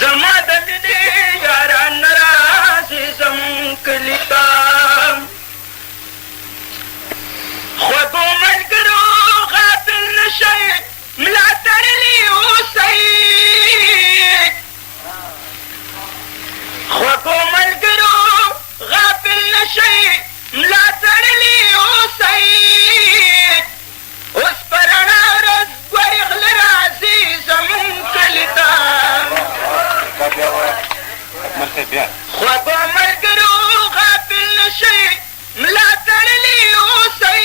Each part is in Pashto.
زما د مینې یاران راځي زمونږ کلي ته خوږو ملګرو غافل نشئ ملاتړلي اوسئ خوږو ملګرو غافل نشئ ملاتړلي اوسئ اوس په رڼا ورځ ګورې غله راځي زمونږ کلي ته خوږو ملګرو غافل نشئ ملاتړلي اوسئ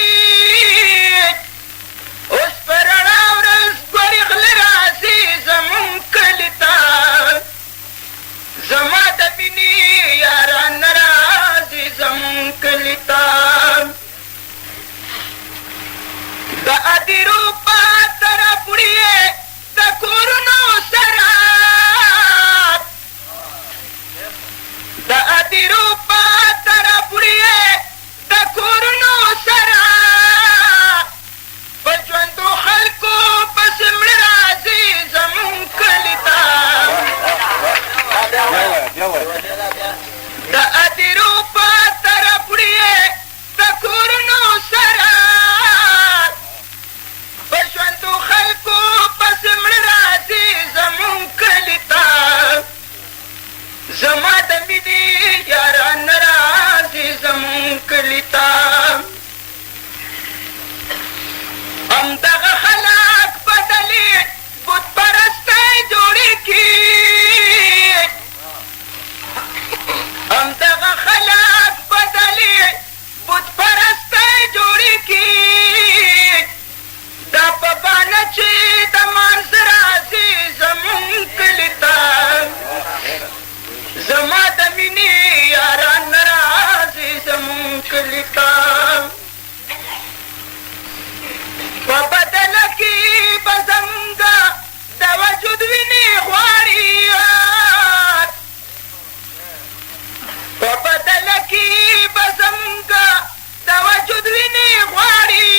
اوس په رڼا ورځ ګورې غله راځي زمونږ کلي ته زما د مینې یاران راځي زمونږ کلي ته د ادیرو په طرف وړي د کورونو سره د ادیرو په طرف وړي د کورونو سره په ژوندو خلکو پسې مړه راځي زمونږ کلي ته د ادیرو په طرف وړي د کورونو سره په ژوندو خلکو پسې مړه راځي زمونږ کلي ته زما د مینې یاران راځي زمونږ کلي ته همدغه خلک بدلې بت پرستی جوړې کړي همدغه خلک بدلې بت پرستی جوړې کړي دا په بانه چې د مانځ راځي زمونږ کلي ته زما د مینې یاران راځي زمونږ کلي ته په بدله کې به زمونږه د وجود وینې غواړي په بدله کې به زمونږه د وجود وینې غواړي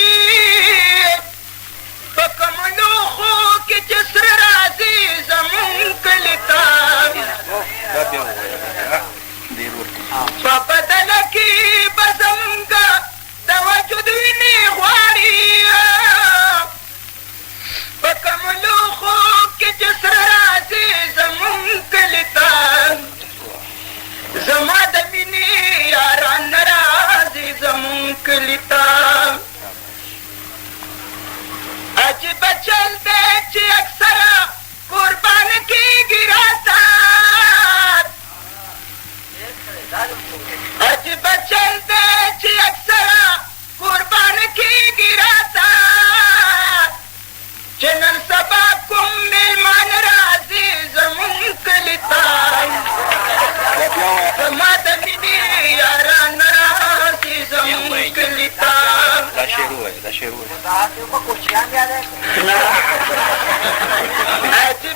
په کومو لوښو کې چې سره راځي زمونږ کلي ته په بدله کې به زمونږه د وجود وینې غواړي په کومو لوښو کې چې سره راځي زمونږ کلي ته زما د مینې یاران راځي زمونږ کلي ته عجیبه چل دی چې اکثره قربان کېږي راته عجیبه چل دی چې اکثره قربان کېږي راته چې نن سبا کوم میلمان راځي زمونږ کلي ته زما د مینې یاران راځي زمونږ کلي ته دا شعر ووایه عجیبه